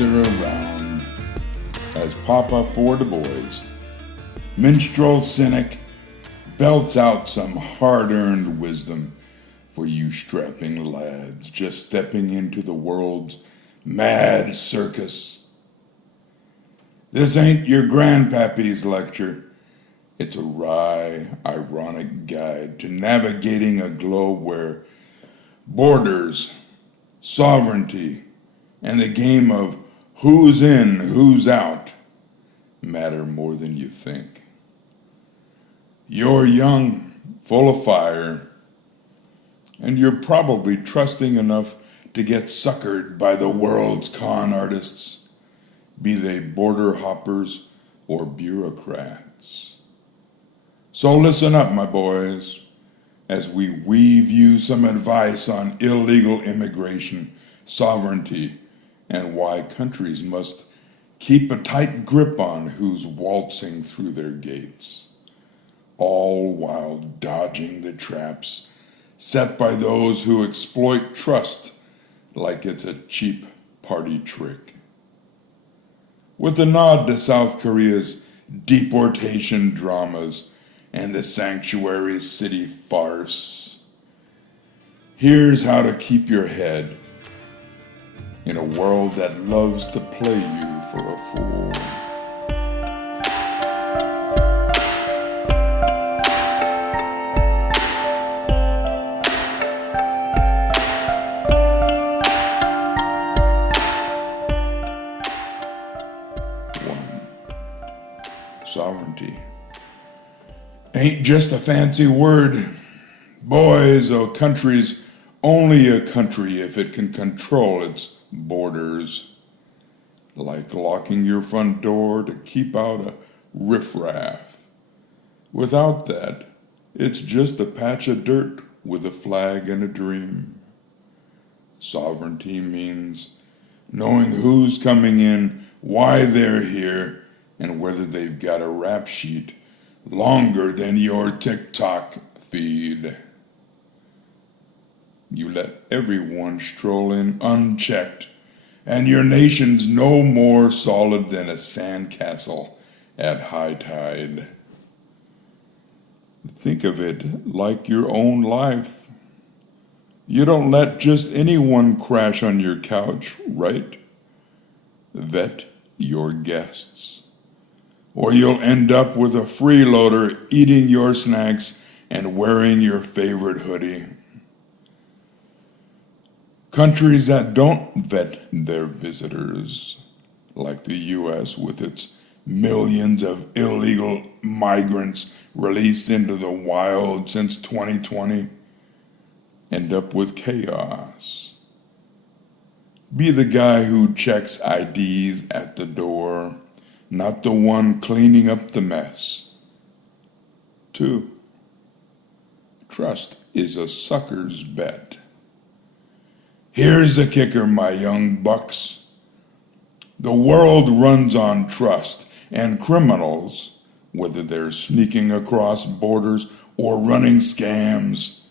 gather around as Papa for the boys, Minstrel, cynic, belts out some hard-earned wisdom for you strapping lads just stepping into the world's mad circus. This ain't your grandpappy's lecture. It's a wry, ironic guide to navigating a globe where borders, sovereignty, and the game of who's in, who's out matter more than you think. You're young, full of fire, and you're probably trusting enough to get suckered by the world's con artists, be they border hoppers or bureaucrats. So listen up, my boys, as we weave you some advice on illegal immigration, sovereignty, and why countries must keep a tight grip on who's waltzing through their gates, all while dodging the traps set by those who exploit trust like it's a cheap party trick. With a nod to South Korea's deportation dramas and the sanctuary city farce, here's how to keep your head in a world that loves to play you for a fool. Sovereignty ain't just a fancy word. Boys, a country's only a country if it can control its borders, like locking your front door to keep out a riffraff. Without that, it's just a patch of dirt with a flag and a dream. Sovereignty means knowing who's coming in, why they're here, and whether they've got a rap sheet longer than your TikTok feed. You let everyone stroll in unchecked, and your nation's no more solid than a sandcastle at high tide. Think of it like your own life. You don't let just anyone crash on your couch, right? Vet your guests, or you'll end up with a freeloader eating your snacks and wearing your favorite hoodie. Countries that don't vet their visitors, like the U.S. with its millions of illegal migrants released into the wild since 2020, end up with chaos. Be the guy who checks IDs at the door, not the one cleaning up the mess. 2. Trust is a sucker's bet. Here's the kicker, my young bucks. The world runs on trust, and criminals, whether they're sneaking across borders or running scams,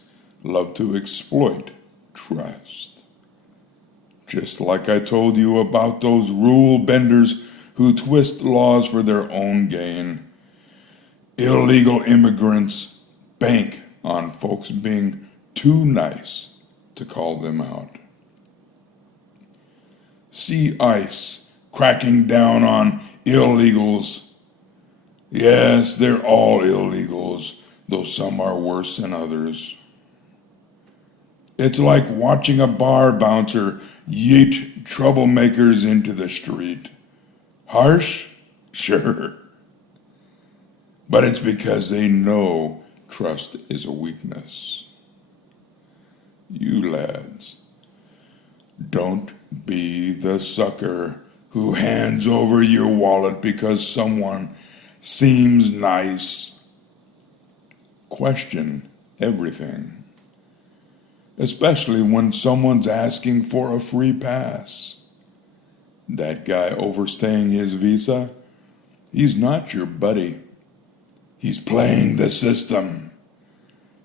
love to exploit trust. Just like I told you about those rule benders who twist laws for their own gain. Illegal immigrants bank on folks being too nice to call them out. See ICE cracking down on illegals. Yes, they're all illegals, though some are worse than others. It's like watching a bar bouncer yeet troublemakers into the street. Harsh? Sure. But it's because they know trust is a weakness. You lads, don't be the sucker who hands over your wallet because someone seems nice. Question everything, especially when someone's asking for a free pass. That guy overstaying his visa, he's not your buddy. He's playing the system,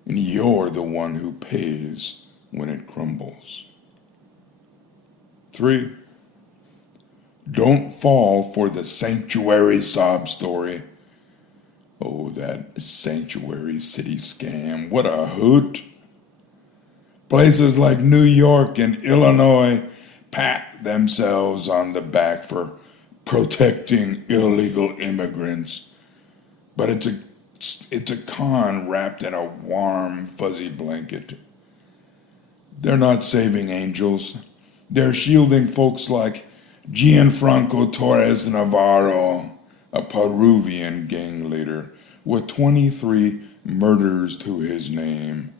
and you're the one who pays when it crumbles. 3. Don't fall for the sanctuary sob story. Oh, that sanctuary city scam. What a hoot. Places like New York and Illinois pat themselves on the back for protecting illegal immigrants. But it's a con wrapped in a warm, fuzzy blanket. They're not saving angels. They're shielding folks like Gianfranco Torres Navarro, a Peruvian gang leader with 23 murders to his name,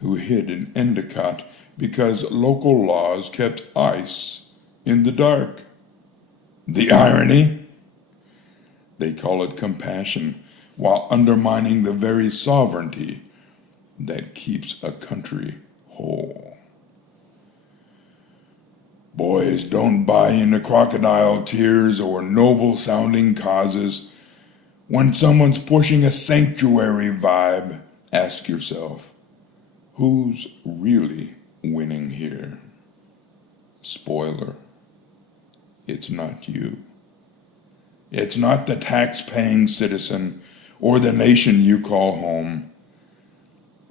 who hid in Endicott because local laws kept ICE in the dark. The irony? They call it compassion while undermining the very sovereignty that keeps a country whole. Boys, don't buy into crocodile tears or noble-sounding causes. When someone's pushing a sanctuary vibe, ask yourself, who's really winning here? Spoiler, it's not you. It's not the tax-paying citizen or the nation you call home.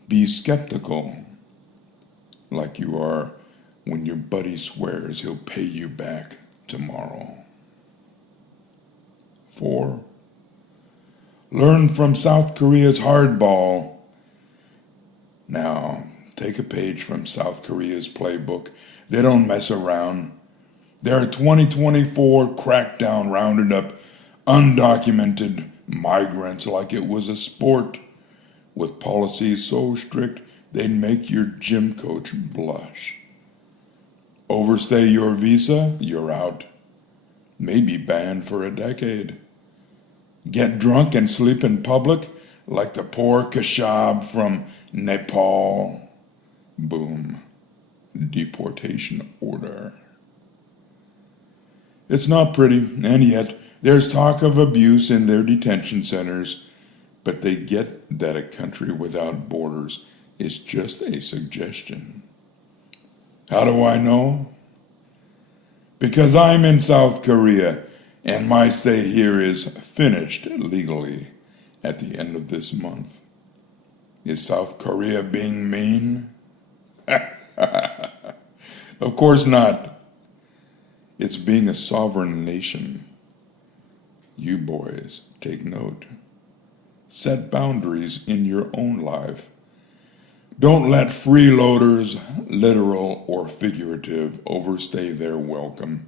Be skeptical, like you are when your buddy swears he'll pay you back tomorrow. 4. Learn from South Korea's hardball. Now, take a page from South Korea's playbook. They don't mess around. Their 2024 crackdown rounded up undocumented migrants like it was a sport, with policies so strict they'd make your gym coach blush. Overstay your visa, you're out. Maybe banned for a decade. Get drunk and sleep in public like the poor Kashab from Nepal. Boom. Deportation order. It's not pretty, and yet there's talk of abuse in their detention centers, but they get that a country without borders is just a suggestion. How do I know? Because I'm in South Korea, and my stay here is finished legally at the end of this month. Is South Korea being mean? Of course not. It's being a sovereign nation. You boys, take note. Set boundaries in your own life. Don't let freeloaders, literal or figurative, overstay their welcome.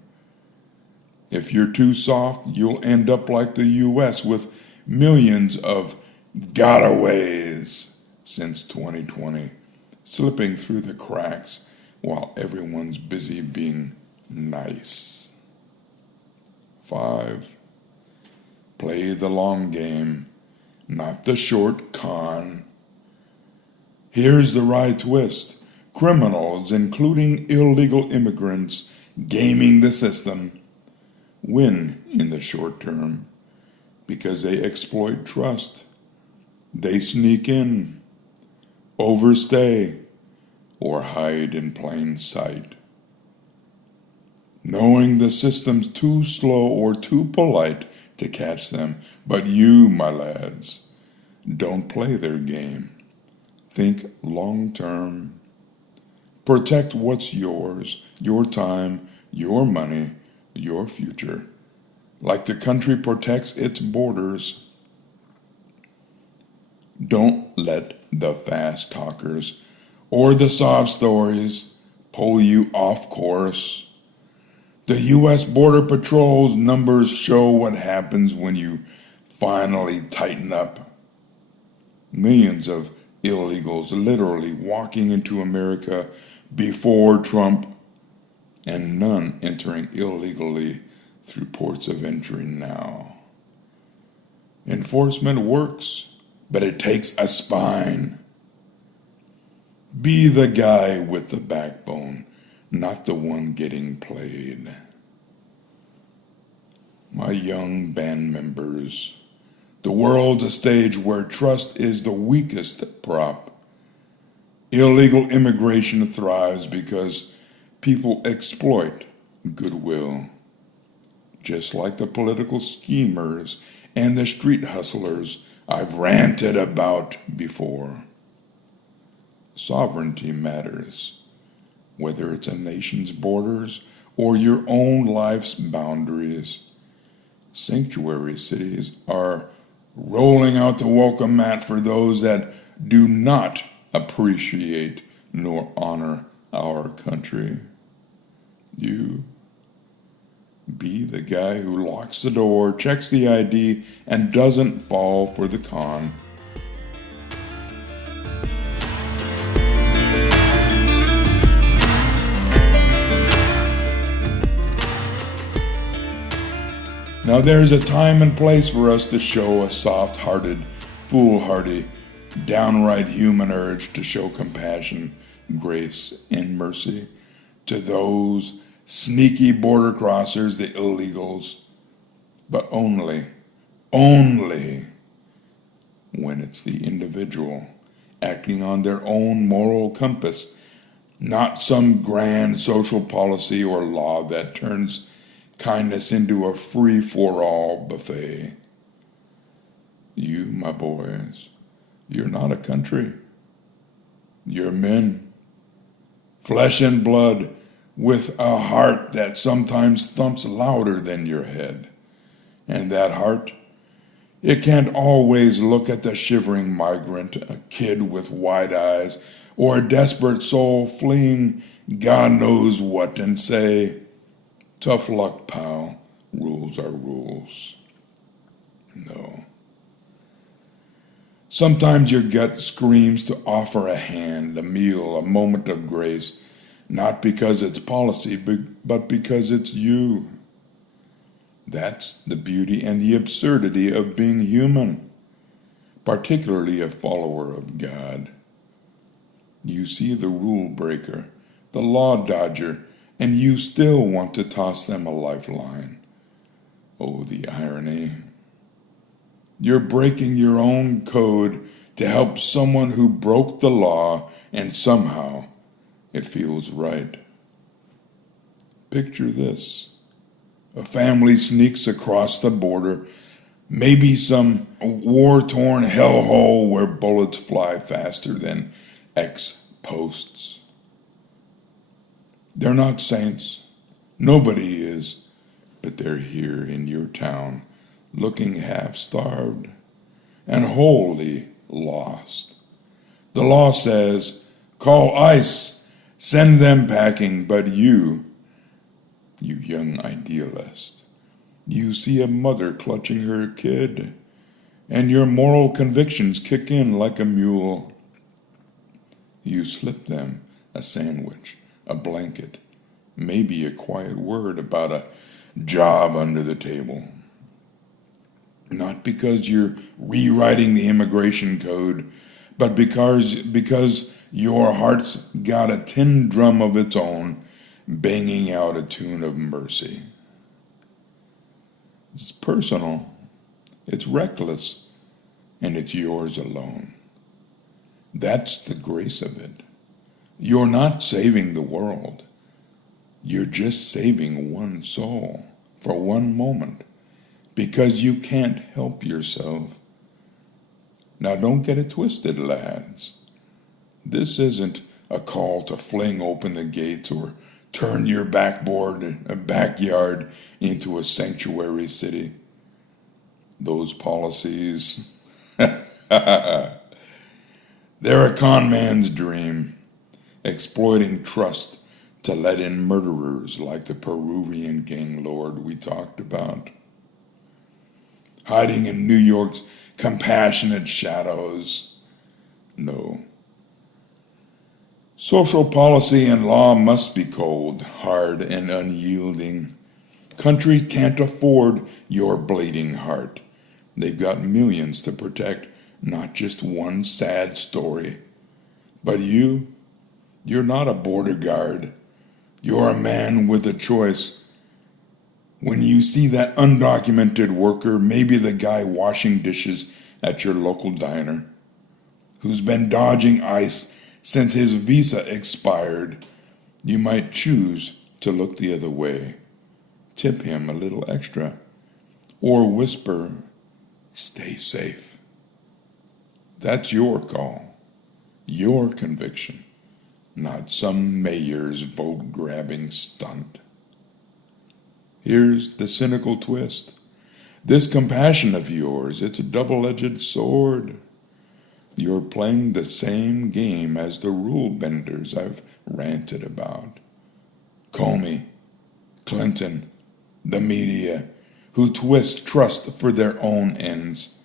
If you're too soft, you'll end up like the U.S. with millions of gotaways since 2020, slipping through the cracks while everyone's busy being nice. 5. Play the long game, not the short con. Here's the wry twist. Criminals, including illegal immigrants, gaming the system, win in the short term because they exploit trust. They sneak in, overstay, or hide in plain sight. Knowing the system's too slow or too polite to catch them, but you, my lads, don't play their game. Think long term. Protect what's yours, your time, your money, your future, like the country protects its borders. Don't let the fast talkers or the sob stories pull you off course. The U.S. Border Patrol's numbers show what happens when you finally tighten up. Millions of illegals literally walking into America before Trump, and none entering illegally through ports of entry now. Enforcement works, but it takes a spine. Be the guy with the backbone, not the one getting played. My young band members, the world's a stage where trust is the weakest prop. Illegal immigration thrives because people exploit goodwill. just like the political schemers and the street hustlers I've ranted about before. Sovereignty matters, whether it's a nation's borders or your own life's boundaries. Sanctuary cities are rolling out the welcome mat for those that do not appreciate nor honor our country. You be the guy who locks the door, checks the ID, and doesn't fall for the con. Now there's a time and place for us to show a soft-hearted, foolhardy, downright human urge to show compassion, grace, and mercy to those sneaky border crossers, the illegals, but only when it's the individual acting on their own moral compass, not some grand social policy or law that turns kindness into a free-for-all buffet. You, my boys, you're not a country. You're men, flesh and blood, with a heart that sometimes thumps louder than your head. And that heart, it can't always look at the shivering migrant, a kid with wide eyes, or a desperate soul fleeing God knows what, and say, "Tough luck, pal. Rules are rules." No. Sometimes your gut screams to offer a hand, a meal, a moment of grace, not because it's policy, but because it's you. That's the beauty and the absurdity of being human, particularly a follower of God. You see the rule breaker, the law dodger, and you still want to toss them a lifeline. Oh, the irony. You're breaking your own code to help someone who broke the law, and somehow it feels right. Picture this. A family sneaks across the border, maybe some war-torn hellhole where bullets fly faster than X-posts. They're not saints. Nobody is. But they're here in your town, looking half-starved and wholly lost. The law says, call ICE, send them packing, but you young idealist, you see a mother clutching her kid, and your moral convictions kick in like a mule. You slip them a sandwich, a blanket, maybe a quiet word about a job under the table. Not because you're rewriting the immigration code, but because your heart's got a tin drum of its own, banging out a tune of mercy. It's personal, it's reckless, and it's yours alone. That's the grace of it. You're not saving the world. You're just saving one soul for one moment, because you can't help yourself. Now don't get it twisted, lads. This isn't a call to fling open the gates or turn your backyard into a sanctuary city. Those policies, they're a con man's dream, exploiting trust to let in murderers like the Peruvian gang lord we talked about. Hiding in New York's compassionate shadows. No. Social policy and law must be cold, hard, and unyielding. Countries can't afford your bleeding heart. They've got millions to protect, not just one sad story. But you're not a border guard. You're a man with a choice. When you see that undocumented worker, maybe the guy washing dishes at your local diner, who's been dodging ICE since his visa expired, you might choose to look the other way, tip him a little extra, or whisper, "Stay safe." That's your call, your conviction, not some mayor's vote-grabbing stunt. Here's the cynical twist. This compassion of yours, it's a double-edged sword. You're playing the same game as the rule benders I've ranted about. Comey, Clinton, the media, who twist trust for their own ends.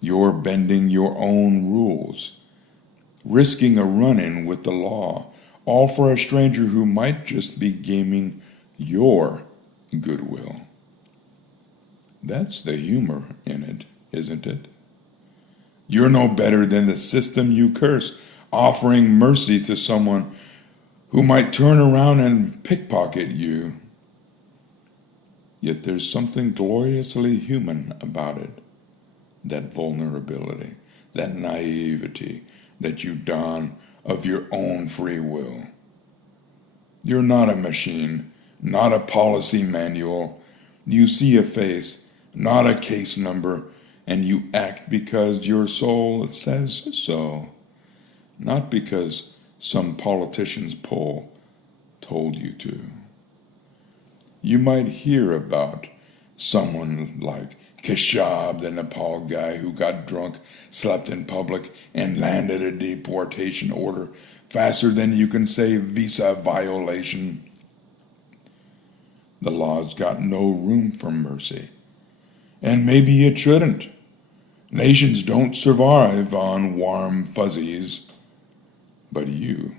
You're bending your own rules, risking a run-in with the law, all for a stranger who might just be gaming your goodwill. That's the humor in it, isn't it? You're no better than the system you curse, offering mercy to someone who might turn around and pickpocket you. Yet there's something gloriously human about it, that vulnerability, that naivety that you don of your own free will. You're not a machine, not a policy manual. You see a face, not a case number, and you act because your soul says so, not because some politician's poll told you to. You might hear about someone like Keshab, the Nepal guy who got drunk, slept in public, and landed a deportation order faster than you can say visa violation. The law's got no room for mercy. And maybe it shouldn't. Nations don't survive on warm fuzzies. But you,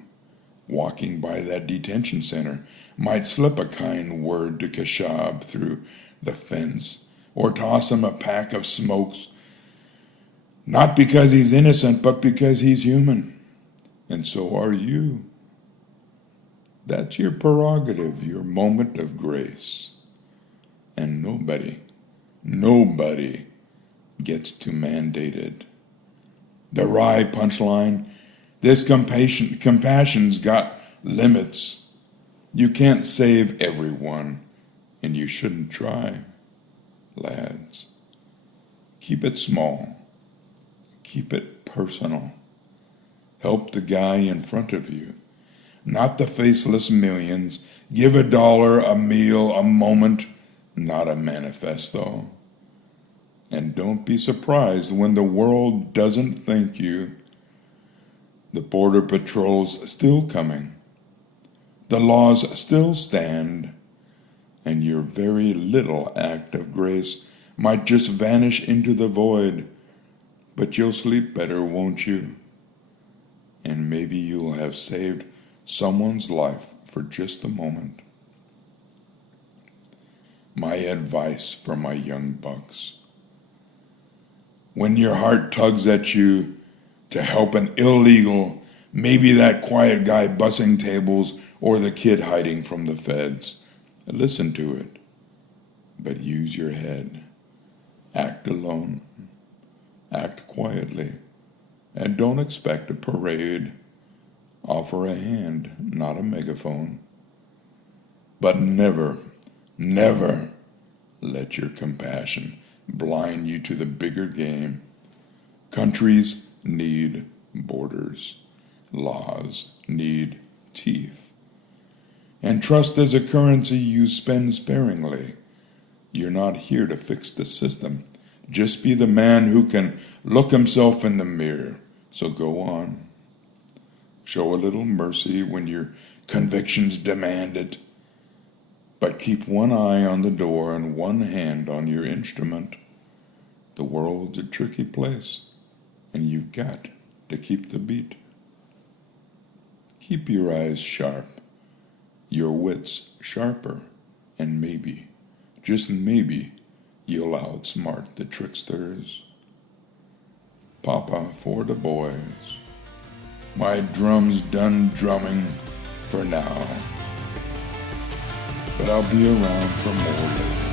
walking by that detention center, might slip a kind word to Keshab through the fence, or toss him a pack of smokes, not because he's innocent, but because he's human. And so are you. That's your prerogative, your moment of grace. And nobody gets to mandate it. The wry punchline, this compassion's got limits. You can't save everyone, and you shouldn't try. Lads, keep it small. Keep it personal. Help the guy in front of you, not the faceless millions. Give $1, a meal, a moment, not a manifesto. And don't be surprised when the world doesn't thank you. The border patrol's still coming. The laws still stand. And your very little act of grace might just vanish into the void. But you'll sleep better, won't you? And maybe you'll have saved someone's life for just a moment. My advice for my young bucks. When your heart tugs at you to help an illegal, maybe that quiet guy bussing tables or the kid hiding from the feds, listen to it, but use your head. Act alone. Act quietly. And don't expect a parade. Offer a hand, not a megaphone. But never let your compassion blind you to the bigger game. Countries need borders. Laws need teeth. And trust is a currency you spend sparingly. You're not here to fix the system. Just be the man who can look himself in the mirror. So go on. Show a little mercy when your convictions demand it. But keep one eye on the door and one hand on your instrument. The world's a tricky place, and you've got to keep the beat. Keep your eyes sharp, your wits sharper, and maybe, just maybe, you'll outsmart the tricksters. Papa for the boys. My drum's done drumming for now, but I'll be around for more later.